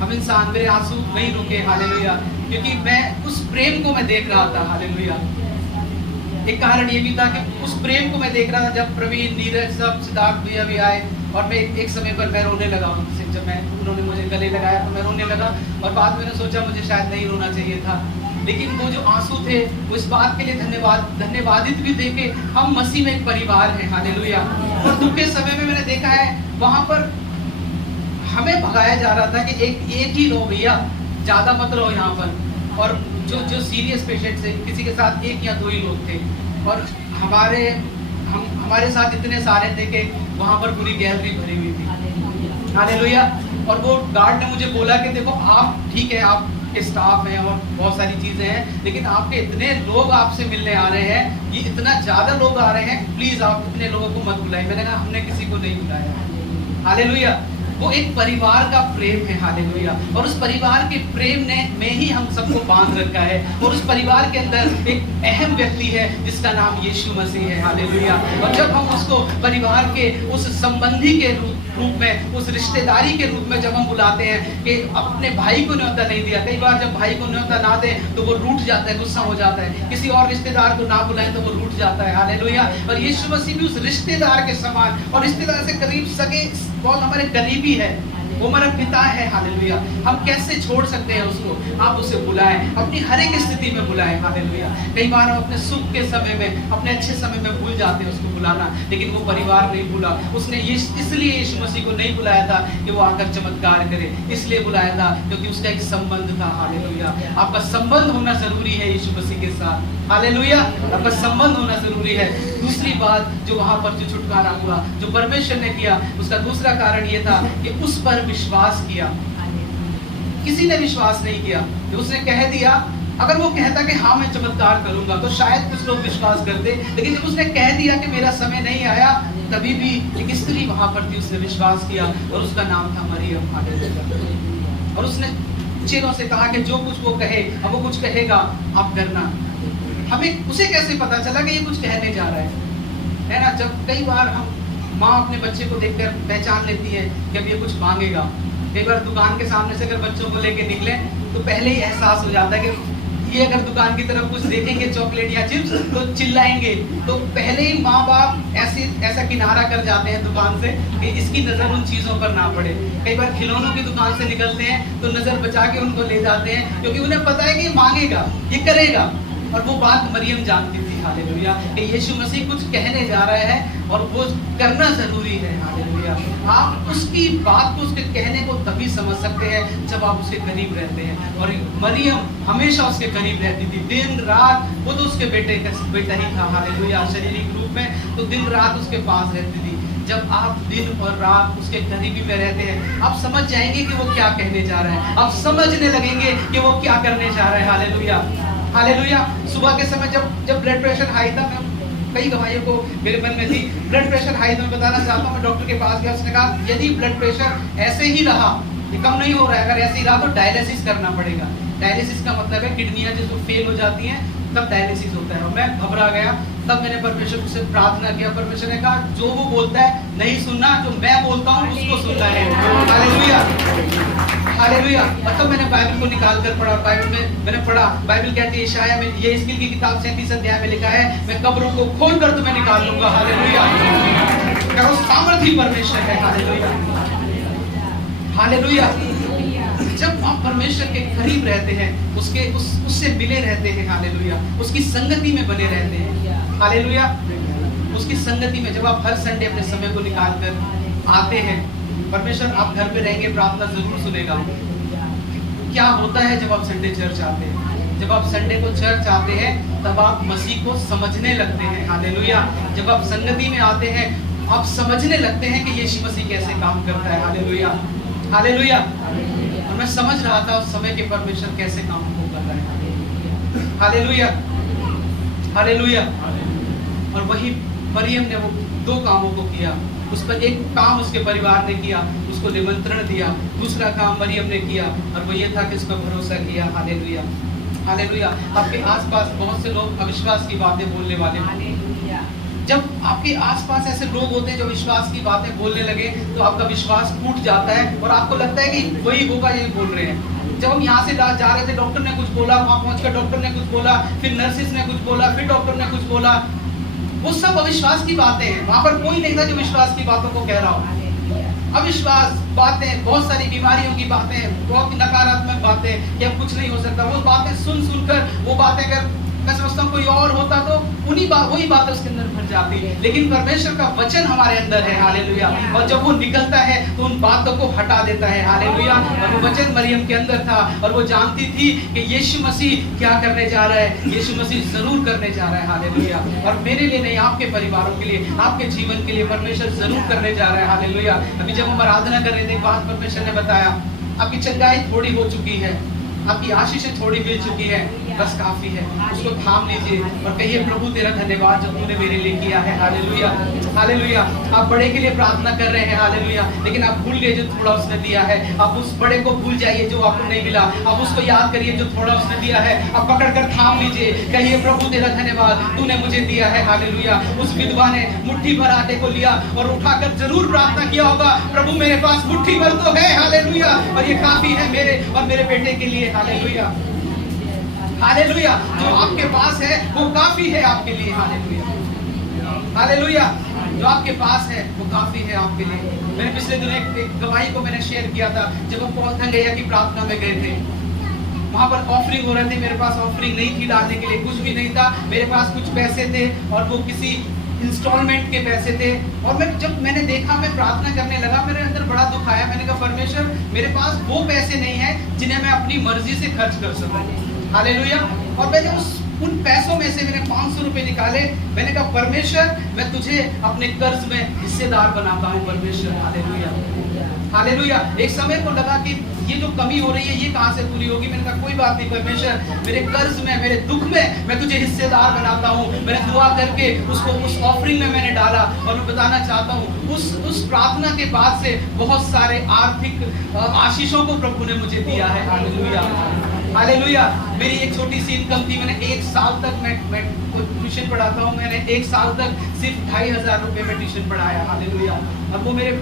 हम इंसान, मेरे आंसू नहीं रुके। हालेलुया। क्योंकि मैं उस प्रेम को मैं देख रहा था। हालेलुया। एक कारण ये भी था कि उस प्रेम को मैं देख रहा था। जब प्रवीण, नीरज, सब सिद्धार्थ भैया भी आए, और मैं एक समय पर मैं रोने लगा उनसे। जब उन्होंने मुझे गले लगाया तो मैं रोने लगा, और बाद में मैंने सोचा मुझे शायद नहीं रोना चाहिए था, लेकिन वो जो आंसू थे वो इस बात के लिए धन्यवादित भी थे कि हम मसीह में एक परिवार हैं। हालेलुया। और दुख के समय में मैंने देखा है वहां पर हमें भगाया जा रहा था कि एक ही रहो भैया, ज्यादा मत रहो यहाँ पर। और जो सीरियस पेशेंट थे, किसी के साथ 1 या 2 ही लोग थे, और हमारे साथ इतने सारे थे कि वहां पर पूरी गैलरी भरी हुई थी। हालेलुया। और वो गार्ड ने मुझे बोला कि देखो आप ठीक है, आप के स्टाफ हैं और बहुत सारी चीजें हैं, लेकिन आपके इतने लोग आपसे मिलने आ रहे हैं, ये इतना ज्यादा लोग आ रहे हैं, प्लीज आप इतने लोगों को मत बुलाइए। मैंने कहा हमने किसी को नहीं बुलाया। हालेलुया। वो एक परिवार का प्रेम है। हालेलुया। और उस परिवार के प्रेम ने में ही हम सबको बांध रखा है, और उस परिवार के अंदर एक अहम व्यक्ति है जिसका नाम यीशु मसीह है। हालेलुया। और जब हम उसको परिवार के उस संबंधी के रूप में, उस रिश्तेदारी के रूप में जब हम बुलाते हैं कि अपने भाई को न्योता नहीं दिया, कई बार जब भाई को न्योता ना दे तो वो रूठ जाता है, गुस्सा हो जाता है, किसी और रिश्तेदार को ना बुलाए तो वो रूठ जाता है। हालेलुया। और यीशु मसीह भी उस रिश्तेदार के समान, और रिश्तेदार से करीब सगे, बहुत हमारे करीबी है। वो हमारा पिता है, हालेलुया। हम कैसे छोड़ सकते हैं उसको? आप उसे बुलाएं, अपनी हर एक स्थिति में बुलाएं, हालेलुया। कई बार हम अपने सुख के समय में, अपने अच्छे समय में भूल जाते हैं उसको बुलाना, लेकिन वो परिवार नहीं भूला। उसने इसलिए यीशु मसीह को नहीं बुलाया था कि वो आकर चमत्कार करे, इसलिए बुलाया था क्योंकि उसका एक संबंध था, हालेलुया। आपका संबंध होना जरूरी है यीशु मसीह के साथ, हालेलुया। आपका संबंध होना जरूरी है। दूसरी बात जो वहां पर जो छुटकारा हुआ, जो परमेश्वर ने किया, उसका दूसरा कारण ये था कि उस पर विश्वास किया। किसी ने विश्वास नहीं किया। उसने कह दिया, अगर वो कहता कि हाँ मैं चमत्कार करूंगा तो शायद कुछ लोग विश्वास करते, लेकिन जब उसने कह दिया कि मेरा समय नहीं आया, तभी भी एक स्त्री वहां पर थी, उसने विश्वास किया और उसका नाम था मरियम, हालेलुया। और उसने चेलों से कहा कि जो कुछ वो कहे, अब वो कुछ कहेगा आप करना। हमें उसे कैसे पता चला कि ये कुछ कहने जा रहा है ना? जब कई बार हम माँ अपने बच्चे को देखकर पहचान लेती है कि अब ये कुछ मांगेगा। कई बार दुकान के सामने से अगर बच्चों को लेके निकले तो पहले ही एहसास हो जाता है कि ये अगर दुकान की तरफ कुछ देखेंगे चॉकलेट या चिप्स तो चिल्लाएंगे, तो पहले ही माँ बाप ऐसा किनारा कर जाते हैं दुकान से कि इसकी नजर उन चीजों पर ना पड़े। कई बार खिलौनों की दुकान से निकलते हैं तो नजर बचा के उनको ले जाते हैं, क्योंकि उन्हें पता है कि ये मांगेगा, ये करेगा। और वो बात मरियम जानती थी, हालेलुया, कि यीशु मसीह कुछ कहने जा रहा है और वो करना जरूरी है, हालेलुया। आप उसकी बात को, उसके कहने को तभी समझ सकते हैं जब आप उसके करीब रहते हैं। और मरियम हमेशा उसके करीब रहती थी, दिन रात। वो तो उसके बेटा ही था, हालेलुया, शारीरिक रूप में, तो दिन रात उसके पास रहती थी। जब आप दिन और रात उसके करीबी में रहते हैं, आप समझ जाएंगे कि वो क्या कहने जा रहा है, आप समझने लगेंगे कि वो क्या करने जा रहा है, हालेलुया, हालेलुया। सुबह के समय जब ब्लड प्रेशर हाई था, मैं कई गवाहियों को मेरे मन में थी, ब्लड प्रेशर हाई था, मैं बताना चाहता हूँ, मैं डॉक्टर के पास गया, उसने कहा यदि ब्लड प्रेशर ऐसे ही रहा, ये कम नहीं हो रहा है, अगर ऐसे ही रहा तो डायलिसिस करना पड़ेगा। डायलिसिस का मतलब है किडनियां जो फेल हो जाती हैं तब डायलिसिस होता है। और मैं घबरा गया, तब मैंने परमेश्वर से प्रार्थना किया। परमेश्वर ने कहा जो वो बोलता है नहीं सुनना, जो मैं बोलता हूँ उसको सुनना है, हालेलुया, हालेलुया। मतलब मैंने बाइबल को निकाल कर पढ़ा, बाइबल में मैंने पढ़ा, बाइबल कहती है यशायाह में, ये हिजकिय्याह की किताब 37 अध्याय में लिखा है, मैं कब्रों को खोल कर तुम्हें निकाल लूंगा, हालेलुया। करो सामर्थी परमेश्वर है, हालेलुया, हालेलुया। जब आप परमेश्वर के करीब रहते हैं, उससे मिले रहते हैं, हालेलुया, उसकी संगति में बने रहते हैं, हालेलुया, उसकी संगति में। जब आप हर संडे अपने समय को निकाल कर आते हैं, परमेश्वर आप घर पे रहेंगे, प्रार्थना जरूर सुनेगा। क्या होता है जब आप संडे चर्च आते हैं? जब आप संडे को चर्च आते हैं तब आप मसीह को समझने लगते हैं, हालेलुया। जब आप संगति में आते हैं आप समझने लगते हैं कि यीशु मसीह कैसे काम करता है, हालेलुया, हालेलुया। और मैं समझ रहा था उस समय के परमेश्वर कैसे काम को कर रहा है, हालेलुया, हालेलुया। और वही मरियम ने वो दो कामों को किया। उस पर एक काम उसके परिवार ने किया, उसको निमंत्रण दिया। दूसरा काम मरियम ने किया और वो ये था कि उस पर भरोसा किया, हालेलुया, हालेलुया। आपके आसपास बहुत से लोग अविश्वास की बातें बोलने वाले हैं। जब आपके आसपास ऐसे लोग होते हैं जो विश्वास की बातें बोलने लगे तो आपका विश्वास टूट जाता है और आपको लगता है कि वही होगा, ये बोल रहे हैं। जब हम यहाँ से जा रहे थे, डॉक्टर ने कुछ बोला, वहां पहुंचकर डॉक्टर ने कुछ बोला, फिर नर्सिस ने कुछ बोला, फिर डॉक्टर ने कुछ बोला, वो सब अविश्वास की बातें हैं। वहां पर कोई नहीं था जो विश्वास की बातों को कह रहा हो। अविश्वास बातें, बहुत सारी बीमारियों की बातें, बहुत नकारात्मक बातें कि अब कुछ नहीं हो सकता, वो बातें सुन सुनकर, वो बातें अगर मैं समझता हूँ कोई और होता तो वही बातें उसके अंदर भर जाती। लेकिन परमेश्वर का वचन हमारे अंदर है, हालेलुया, और जब वो निकलता है तो उन बातों को हटा देता है, हालेलुया। और वो वचन मरियम के अंदर था और वो जानती थी कि यीशु मसीह क्या करने जा रहा है, यीशु मसीह जरूर करने जा रहा है, हालेलुया। और मेरे लिए नहीं, आपके परिवारों के लिए, आपके जीवन के लिए परमेश्वर जरूर करने जा रहा है, हालेलुया। अभी जब हम आराधना कर रहे थे, बात परमेश्वर ने बताया, आपकी चंगाई थोड़ी हो चुकी है, आपकी आशीषें थोड़ी मिल चुकी है, बस काफी है। उसको थाम लीजिए और कहिए प्रभु तेरा धन्यवाद जो तूने मेरे लिए किया है, हालेलुया, हालेलुया। आप बड़े के लिए प्रार्थना कर रहे हैं, हालेलुया, लेकिन आप भूल गए जो थोड़ा उसने दिया है। आप उस बड़े को भूल जाइए जो आपको नहीं मिला, आप उसको याद करिए जो थोड़ा उसने दिया है। आप पकड़ कर थाम लीजिए, कहिए प्रभु तेरा धन्यवाद तूने मुझे दिया है, हालेलुया। उस विधवा ने मुट्ठी भर आटे को लिया और उठाकर जरूर प्रार्थना किया होगा, प्रभु मेरे पास मुट्ठी भर तो है, हालेलुया, और ये काफी है मेरे और मेरे बेटे के लिए, हालेलुया, हालेलुया। जो आपके पास है वो काफी है आपके लिए, हालेलुया, हालेलुया। जो आपके पास है वो काफी है आपके लिए। मैंने पिछले दिनों एक गवाही को मैंने शेयर किया था, जब हम पौलथंगैया की प्रार्थना में गए थे, वहां पर ऑफरिंग हो रहे थे, मेरे पास ऑफरिंग नहीं थी डालने के लिए, कुछ भी नहीं था, मेरे पास कुछ पैसे थे और वो किसी इंस्टॉलमेंट के पैसे थे। और जब मैंने देखा, मैं प्रार्थना करने लगा, मेरे अंदर बड़ा दुख आया। मैंने कहा परमेश्वर, मेरे पास वो पैसे नहीं है जिन्हें मैं अपनी मर्जी से खर्च कर सकूं। हालेलुया। और मैंने उन पैसों में से मैंने 500 रुपए निकाले। मैंने कहा परमेश्वर, मैं तुझे अपने कर्ज में हिस्सेदार बनाता हूँ परमेश्वर। Hallelujah, hallelujah. एक समय को लगा कि ये जो कमी हो रही है ये कहाँ से पूरी होगी। मैंने कहा कोई बात नहीं परमेश्वर, मेरे कर्ज में, मेरे दुख में मैं तुझे हिस्सेदार बनाता हूँ। मैंने दुआ करके उसको उस ऑफरिंग में मैंने डाला। और मैं बताना चाहता हूँ उस प्रार्थना के बाद से बहुत सारे आर्थिक आशीषों को प्रभु ने मुझे दिया है। Hallelujah, hallelujah. मेरी एक छोटी सी इनकम थी, मैंने 1 साल तक मैं ट्यूशन पढ़ाता हूँ, मैंने 1 साल तक सिर्फ 2500 रुपए में ट्यूशन पढ़ाया। हालेलुया। अब वो मेरे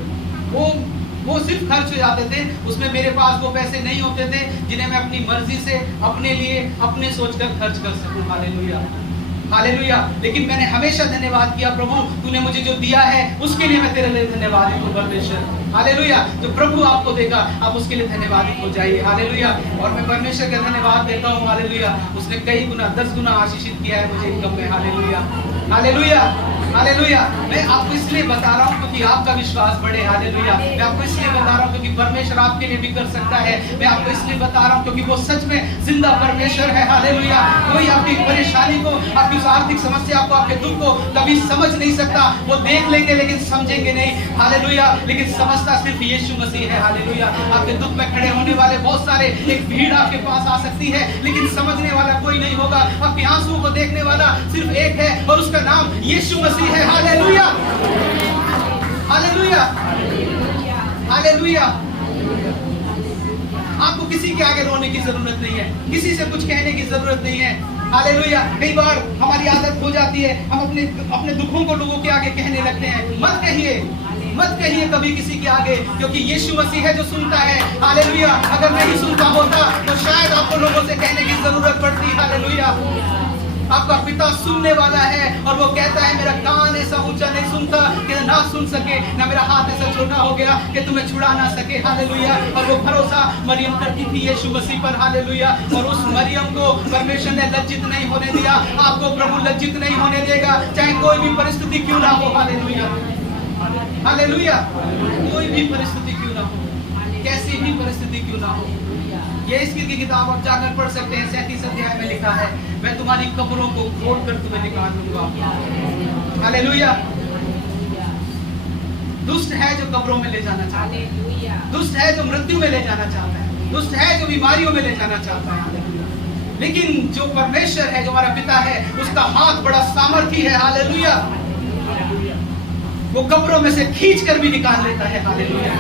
वो सिर्फ खर्च हो जाते थे, उसमें मेरे पास वो पैसे नहीं होते थे जिन्हें मैं अपनी मर्जी से अपने लिए अपने सोचकर खर्च कर सकूं। Hallelujah, hallelujah. लेकिन मैंने हमेशा धन्यवाद किया, प्रभु तूने मुझे जो दिया है उसके लिए मैं तेरे लिए धन्यवादी हूँ परमेश्वर। हालेलुया। जो प्रभु आपको देगा आप उसके लिए धन्यवादी हो जाइए। हालेलुया। और मैं परमेश्वर का धन्यवाद देता हूँ। हालेलुया। उसने कई गुना 10 गुना आशीषित किया है मुझे इनकम में। Hallelujah, hallelujah, hallelujah. मैं आपको इसलिए बता रहा हूँ क्योंकि आपका विश्वास बढ़े। हालेलुया। मैं आपको इसलिए बता रहा हूँ क्योंकि परमेश्वर आपके लिए भी कर सकता है। मैं आपको इसलिए बता रहा हूँ क्योंकि वो सच में जिंदा परमेश्वर है। हालेलुया। कोई आपकी परेशानी को, आपकी उस आर्थिक समस्या को, आपके दुख को कभी समझ नहीं सकता। वो देख लेंगे लेकिन समझेंगे नहीं। हालेलुया। लेकिन समझता सिर्फ यीशु मसीह है। हालेलुया। आपके दुख में खड़े होने वाले बहुत सारे, एक भीड़ आपके पास आ सकती है लेकिन समझने वाला कोई नहीं होगा। आपके आंसुओं को देखने वाला सिर्फ एक है और उसका नाम यीशु मसीह है। Hallelujah, hallelujah, hallelujah. आपको किसी के आगे रोने की जरूरत नहीं है, किसी से कुछ कहने की जरूरत नहीं है। हालेलुया। कई बार हमारी आदत हो जाती है, हम अपने दुखों को लोगों के आगे कहने लगते हैं। मत कहिए, मत कहिए कभी किसी के आगे, क्योंकि यीशु मसीह है जो सुनता है। हालेलुया। अगर नहीं सुनता होता तो शायद आपको लोगों से कहने की जरूरत पड़ती। हालेलुया। आपका पिता सुनने वाला है और वो कहता है मेरा कान ऐसा ऊंचा नहीं सुनता कि ना सुन सके, ना मेरा हाथ ऐसा छोटा हो गया कि तुम्हें छुड़ा ना सके। हालेलुया। और वो भरोसा मरियम करती थी यीशु मसीह पर। हालेलुया। और उस मरियम को परमेश्वर ने लज्जित नहीं होने दिया। आपको प्रभु लज्जित नहीं होने देगा, चाहे कोई भी परिस्थिति क्यों ना हो। Hallelujah, hallelujah. कोई भी परिस्थिति क्यों ना हो, कैसी भी परिस्थिति क्यों ना हो। ये इसकी किताब आप जाकर पढ़ सकते हैं। 37 अध्याय में लिखा है, मैं तुम्हारी कब्रों को खोद कर तुम्हें निकाल दूंगा। हालेलुया। दुष्ट है जो कब्रों में ले जाना चाहता है, दुष्ट है जो मृत्यु में ले जाना चाहता है, दुष्ट है जो बीमारियों में ले जाना चाहता है। लेकिन जो परमेश्वर है, जो हमारा पिता है, उसका हाथ बड़ा सामर्थी है। हालेलुया। वो कब्रों में से खींच कर भी निकाल लेता है। हालेलुया।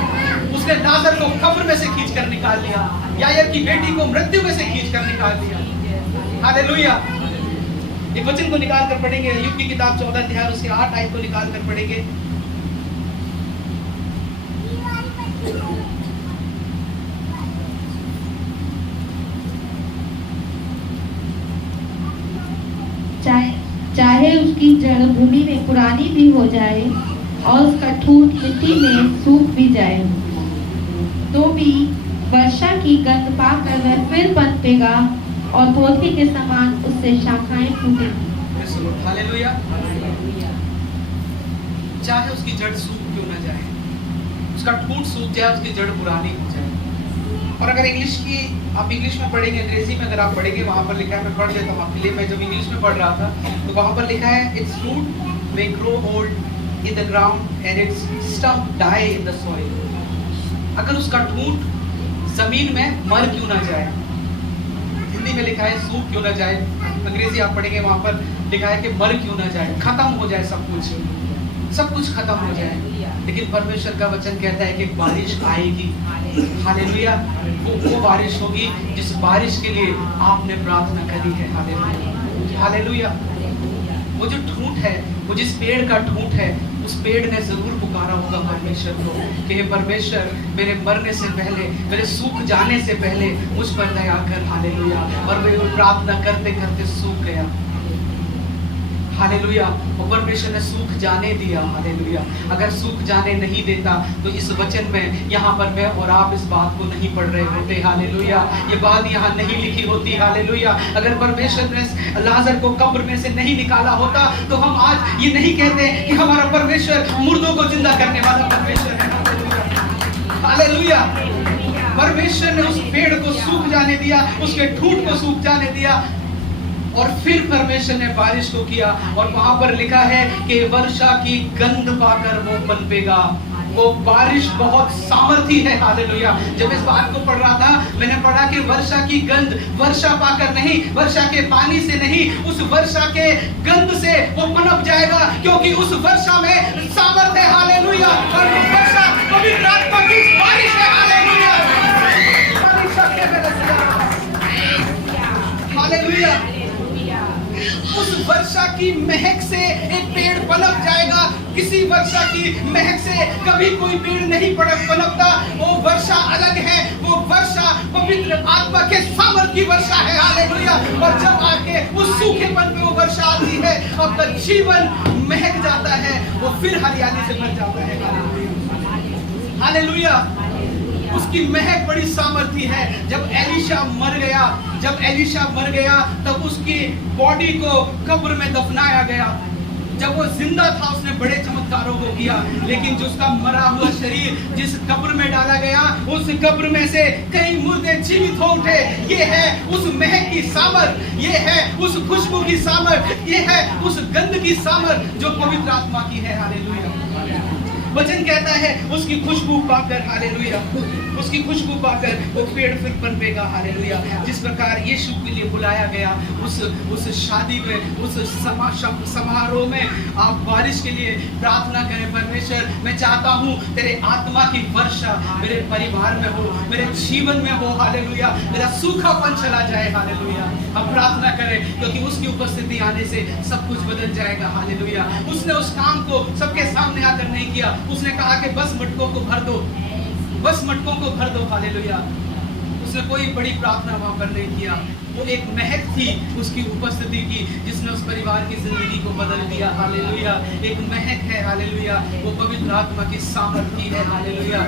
उसने लाजर को कब्र में से खींच कर निकाल लिया, यायर की बेटी को मृत्यु में से खींच कर निकाल लिया। हालेलुया। एक वचन को निकाल कर पढ़ेंगे, यूब की किताब 14 अध्याय उसके 8 आयत को निकाल कर पढ़ेंगे। चाहे उसकी जड़ भूमि में पुरानी भी हो जाए और उसका ठूंठ मिट्टी में सूख भी जाए, तो भी वर्षा की गंध पाकर वह फिर पनपेगा और पौधे के समान उससे शाखाएं फूटेंगी। हालेलुया। चाहे उसकी जड़ सूख क्यों न जाए, उसका ठूंठ सूख जाए, उसकी जड़ पुरानी हो जाए। और अगर इंग्लिश की आप इंग्लिश में पढ़ेंगे, अंग्रेजी में अगर आप पढ़ेंगे, वहां पर लिखा है, मैं पढ़ देता हूँ आपके लिए। मैं जब इंग्लिश में पढ़ रहा था तो वहां पर लिखा है, its root may grow old in the ground and its stump die in the soil. अगर उसका ठूंठ जमीन में मर क्यों ना जाए, हिंदी में लिखा है सूख क्यों ना जाए, अंग्रेजी आप पढ़ेंगे वहां पर लिखा है कि मर क्यों ना जाए, खत्म हो जाए, सब कुछ खत्म हो जाए। लेकिन परमेश्वर का वचन कहता है कि बारिश आएगी। हालेलुया। वो बारिश होगी जिस बारिश के लिए आपने प्रार्थना करी है। Hallelujah, hallelujah. वो जो ठूंठ है, वो जिस पेड़ का ठूंठ है, उस पेड़ ने जरूर पुकारा होगा परमेश्वर को कि हे परमेश्वर, मेरे मरने से पहले, मेरे सूख जाने से पहले मुझ पर दया कर। हालेलुया। और वे प्रार्थना करते करते सूख गया। हालेलुया। और परमेश्वर ने सूख जाने दिया, हालेलुया। अगर सूख जाने नहीं देता तो इस वचन में यहाँ पर मैं और आप इस बात को नहीं पढ़ रहे होते, हालेलुया। ये बात यहाँ नहीं लिखी होती, हालेलुया। अगर परमेश्वर ने लाजर को कब्र में से नहीं निकाला होता तो हम आज ये नहीं कहते कि हमारा परमेश्वर मुर्दों को जिंदा करने वाला परमेश्वर है, हालेलुया। परमेश्वर ने उस पेड़ को सूख जाने दिया, उसके ठूंठ को सूख जाने दिया, और फिर परमेश्वर ने बारिश को किया। और वहां पर लिखा है कि वर्षा की गंध पाकर वो पनपेगा। वो बारिश बहुत सामर्थी है, हालेलुया। जब इस बात को पढ़ रहा था मैंने पढ़ा कि वर्षा की गंध वर्षा पाकर नहीं, वर्षा के पानी से नहीं, उस वर्षा के गंध से वो पनप जाएगा, क्योंकि उस वर्षा में सामर्थ है, हालेलुया। और वो वर्षा पवित्र आत्मा की बारिश है, हालेलुया। हालेलुया। उस वर्षा की महक से एक पेड़ पनप जाएगा। किसी वर्षा की महक से कभी कोई पेड़ नहीं पनपता। वो वर्षा अलग है, वो वर्षा पवित्र आत्मा के सामर्थ की वर्षा है, हालेलुया। और जब आके उस सूखेपन पे वो वर्षा आती है, आपका जीवन महक जाता है, वो फिर हरियाली से भर जाता है, हालेलुया, हालेलुया। उसकी महक बड़ी सामर्थी है। जब एलीशा मर गया तब उसकी बॉडी को कब्र में दफनाया गया। जब वो जिंदा था उसने बड़े चमत्कारों को किया, लेकिन जो उसका मरा हुआ शरीर जिस कब्र में डाला गया, उस कब्र में से कई मुर्दे जीवित हो उठे। ये है उस महक की सामर्थ, ये है उस खुशबू की सामर्थ, ये है उस गंध की सामर्थ जो पवित्र आत्मा की है, हालेलुया। वचन कहता है उसकी खुशबू पाकर, हालेलुया, उसकी खुशबू पाकर वो पेड़ फिर पनपेगा, हालेलुया। जिस प्रकार यीशु के लिए बुलाया गया उस शादी में, उस समारोह में आप बारिश के लिए प्रार्थना करें। परमेश्वर, मैं चाहता हूँ तेरे आत्मा की वर्षा मेरे परिवार में हो, मेरे जीवन में हो, हालेलुया। मेरा सूखापन चला जाए, हालेलुया। हम प्रार्थना करें, क्योंकि उसकी उपस्थिति आने से सब कुछ बदल जाएगा, हालेलुया। उसने उस काम को सबके सामने आकर नहीं किया। उसने कहा कि बस मटकों को भर दो, बस मटकों को भर दो, हालेलुया। उसने कोई बड़ी प्रार्थना वहां पर नहीं किया। वो एक महक थी उसकी उपस्थिति की, जिसने उस परिवार की जिंदगी को बदल दिया, हालेलुया। एक महक है, हालेलुया। वो पवित्र आत्मा की सामर्थी है, हालेलुया।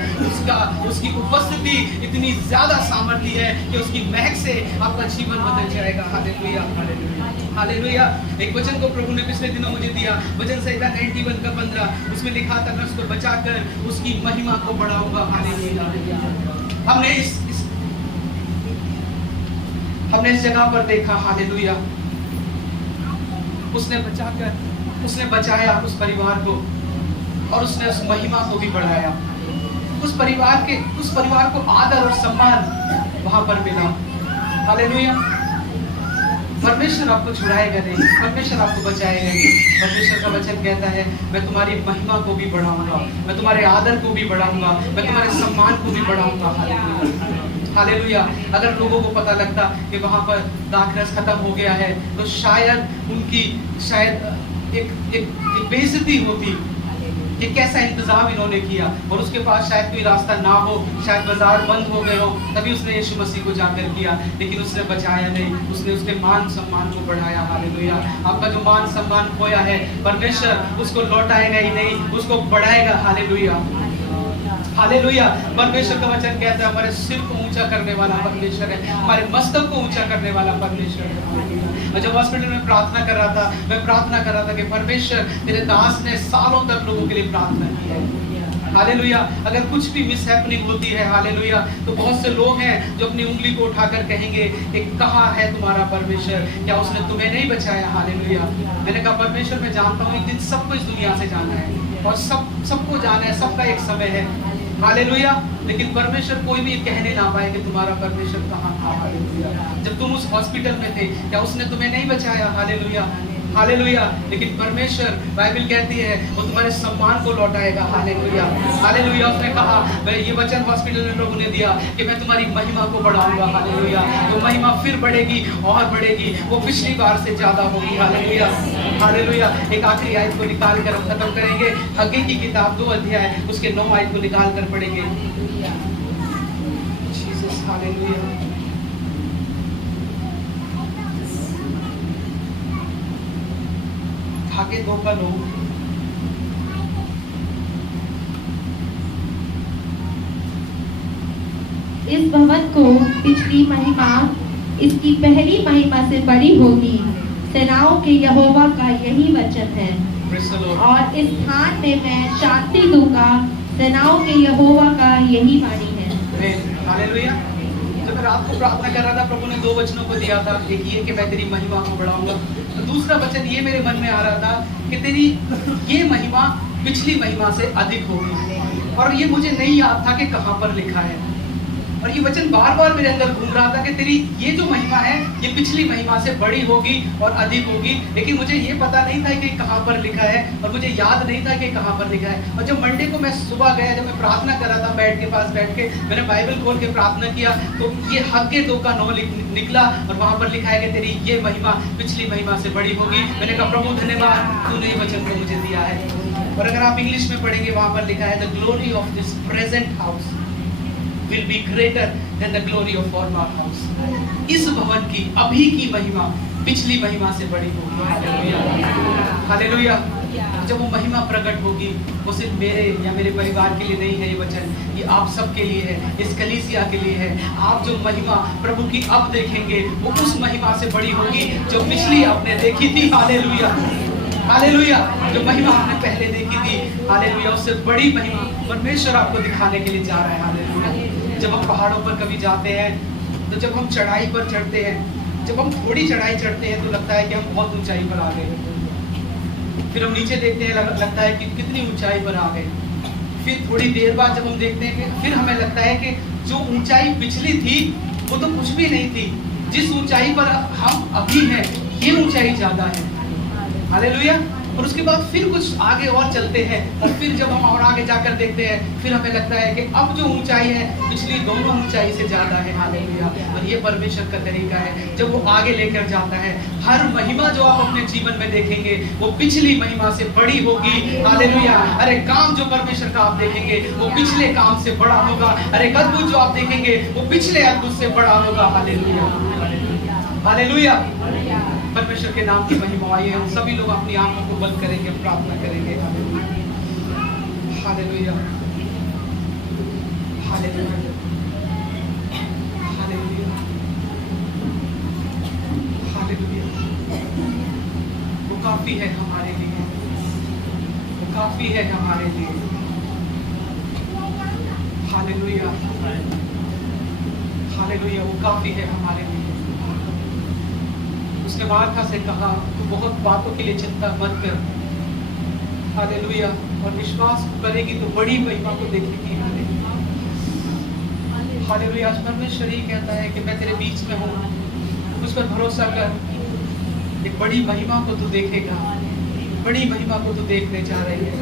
उसकी उपस्थिति इतनी ज्यादा सामर्थी है कि उसकी महक से आपका जीवन बदल जाएगा, हालेलुया, हालेलुया, हालेलुया। एक वचन को प्रभु ने पिछले दिनों मुझे दिया, वचन संहिता 91 का 15, उसमें लिखा था मैं उसको बचाकर उसकी महिमा को बढ़ाऊंगा, हालेलुया। हमने इस जगह पर देखा, हालेलुया, उसने बचाया उस परिवार को, और उसने उस महिमा को भी बढ़ाया। उस परिवार को आदर और सम्मान वहां पर मिला, हालेलुया। परमेश्वर आपको छुड़ाएगा नहीं, परमेश्वर आपको बचाएगा नहीं। परमेश्वर का वचन कहता है मैं तुम्हारी महिमा को भी बढ़ाऊंगा, मैं तुम्हारे आदर को भी बढ़ाऊंगा, मैं तुम्हारे सम्मान को भी बढ़ाऊंगा, हालेलुया, हालेलुया। अगर लोगों को पता लगता कि वहां पर दाखरस खत्म हो गया है तो शायद उनकी एक बेइज्जती होती कि कैसा इंतजाम इन्होंने किया, और उसके पास शायद कोई रास्ता ना हो, शायद बाजार बंद हो गए हो, तभी उसने यीशु मसीह को जाकर किया। लेकिन उसने बचाया नहीं, उसने उसके मान सम्मान को बढ़ाया, हालेलुया। आपका जो मान सम्मान खोया है, परमेश्वर उसको लौटाएगा ही नहीं, उसको बढ़ाएगा, हालेलुया, हालेलुया। परमेश्वर का वचन कहता है हमारे सिर को ऊंचा करने वाला परमेश्वर है, हमारे मस्तक को ऊंचा करने वाला परमेश्वर है। और जब हॉस्पिटल में प्रार्थना कर रहा था, मैं प्रार्थना कर रहा था कि परमेश्वर तेरे दास ने सालों तक लोगों के लिए प्रार्थना की है, हालेलुया। अगर कुछ भी मिसहैपनिंग होती है, हालेलुया, तो बहुत से लोग हैं जो अपनी उंगली को उठाकर कहेंगे कि कहाँ है तुम्हारा परमेश्वर, क्या उसने तुम्हें नहीं बचाया, हालेलुया। मैंने कहा परमेश्वर मैं जानता हूँ एक दिन सबको इस दुनिया से जाना है, और सबको जाना है, सबका एक समय है, हालेलुया। लेकिन परमेश्वर कोई भी कहने ना पाए कि तुम्हारा परमेश्वर कहाँ था, हालेलुया। जब तुम उस हॉस्पिटल में थे, क्या उसने तुम्हें नहीं बचाया, हालेलुया, हालेलुया। लेकिन परमेश्वर, बाइबल कहती है वो तुम्हारे सम्मान को लौटाएगा, हालेलुया, हालेलुया। उसने कहा ये वचन हॉस्पिटल में लोगों ने दिया कि मैं तुम्हारी महिमा को बढ़ाऊंगा, हालेलुया। वो महिमा फिर बढ़ेगी और बढ़ेगी, वो पिछली बार से ज्यादा होगी, हालेलुया, हालेलुया। एक आखिरी आयत को निकाल कर खत्म करेंगे। हग्गे की किताब 2 अध्याय उसके 9 आयत को निकाल कर पढ़ेंगे। Jesus, hallelujah. धागे 2 का 9। इस भवन को पिछली महिमा इसकी पहली महिमा से बड़ी होगी। सेनाओं के यहोवा का यही वचन है। Praise the Lord. और इस स्थान में मैं शांति दूंगा। सेनाओं के यहोवा का यही वाणी है। Amen. हालेलुया। जब मैं रात को प्रार्थना कर रहा था, प्रभु ने 2 वचनों को दिया था। एक ये कि मैं तेरी महिमा को बढ़ाऊंगा, तो दूसरा वचन ये मेरे मन में आ रहा था कि तेरी ये महिमा पिछली महिमा से अधिक होगी। और ये मुझे नहीं याद था कि कहाँ पर लिखा है, और ये वचन बार बार मेरे अंदर घूम रहा था कि तेरी ये जो महिमा है ये पिछली महिमा से बड़ी होगी और अधिक होगी। लेकिन मुझे ये पता नहीं था कि कहाँ पर लिखा है, और मुझे याद नहीं था कि कहाँ पर लिखा है। और जब मंडे को मैं सुबह गया, जब मैं प्रार्थना कर रहा था बेड के पास बैठ के, मैंने बाइबल खोल के प्रार्थना किया, तो ये हग्गे 2 का 9 निकला, और वहाँ पर लिखा है कि तेरी ये महिमा पिछली महिमा से बड़ी होगी। मैंने कहा प्रभु धन्यवाद, तूने ये वचन को मुझे दिया है। और अगर आप इंग्लिश में पढ़ेंगे, वहाँ पर लिखा है the glory of this present house will be greater than the glory of former house. इस भवन की अभी की महिमा पिछली महिमा से बड़ी होगी। Hallelujah, hallelujah. जब वो महिमा प्रकट होगी, वो सिर्फ मेरे या मेरे परिवार के लिए नहीं है, ये वचन ये आप सबके लिए है, इस कलीसिया के लिए है। आप जो महिमा प्रभु की अब देखेंगे, वो उस महिमा से बड़ी होगी जो पिछली आपने देखी थी। Hallelujah, hallelujah. जो महिमा आपने पहले देखी थी, हालेलुया, उससे बड़ी महिमा परमेश्वर आपको दिखाने के लिए जा रहा है। हालेलुया। जब हम पहाड़ों पर कभी जाते हैं, तो जब हम चढ़ाई पर चढ़ते हैं, जब हम थोड़ी चढ़ाई चढ़ते हैं तो लगता है कि हम बहुत ऊंचाई पर आ गए। फिर हम नीचे देखते हैं, लगता है कि कितनी ऊंचाई पर आ गए। फिर थोड़ी देर बाद जब हम देखते हैं, फिर हमें लगता है कि जो ऊंचाई पिछली थी वो तो कुछ भी नहीं थी, जिस ऊंचाई पर हम अभी हैं ये ऊंचाई ज्यादा है। हालेलुया। और उसके बाद फिर कुछ आगे और चलते हैं, और फिर जब हम और आगे जाकर देखते हैं, फिर हमें लगता है कि अब जो ऊंचाई है पिछली दोनों ऊंचाई से ज्यादा है। हालेलुया। और ये परमेश्वर का तरीका है, जब वो आगे लेकर जाता है, हर महिमा जो आप अपने जीवन में देखेंगे वो पिछली महिमा से बड़ी होगी। हालेलुया। अरे काम जो परमेश्वर का आप देखेंगे वो पिछले काम से बड़ा होगा। अरे अद्भुत जो आप देखेंगे वो पिछले अद्भुत से बड़ा होगा। Hallelujah, hallelujah. परमेश्वर के नाम की महिमा। आइए हम सभी लोग अपनी आंखों को बंद करेंगे, प्रार्थना करेंगे। Hallelujah, hallelujah, hallelujah, hallelujah. वो काफी है हमारे लिए, वो काफी है हमारे लिए। Hallelujah, hallelujah. वो काफी है हमारे लिए। उसने मार्था से कहा तू बहुत बातों के लिए चिंता मत कर। हालेलुया। और विश्वास करेगी तो बड़ी महिमा को देखेगी। हालेलुया। आज परमेश्वर ही कहता है कि मैं तेरे बीच में हूँ, उस पर भरोसा कर। एक बड़ी महिमा को तू देखेगा, बड़ी महिमा को तू देखने जा रही है।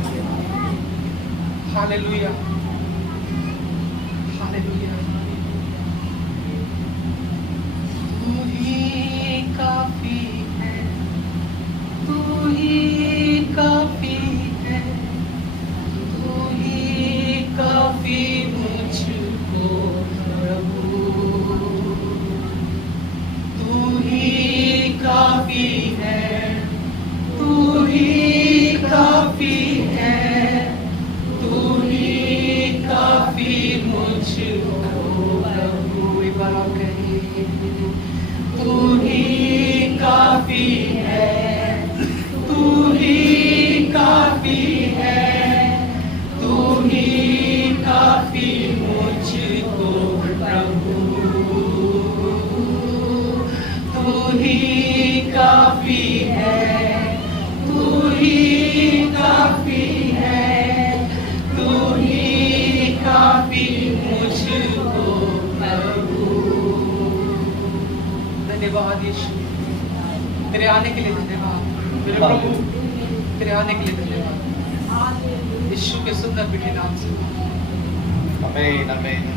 Hallelujah, hallelujah. तू ही काफी है, तू ही काफी है, तू ही काफी मुझको प्रभु, तू ही काफी है, तू ही काफी है, तू ही काफी मुझको प्रभु। एक बार आप कहिए, तू ही काफी है, तू ही काफी है, तू ही काफी मुझको प्रभु, तू ही काफी है, तू ही काफी है, तू ही काफी मुझको प्रभु। धन्यवाद यीशु, तेरे आने के लिए धन्यवाद मेरे प्रभु, तेरे आने के लिए धन्यवाद यीशु के सुंदर मीठे नाम से। आमीन, आमीन।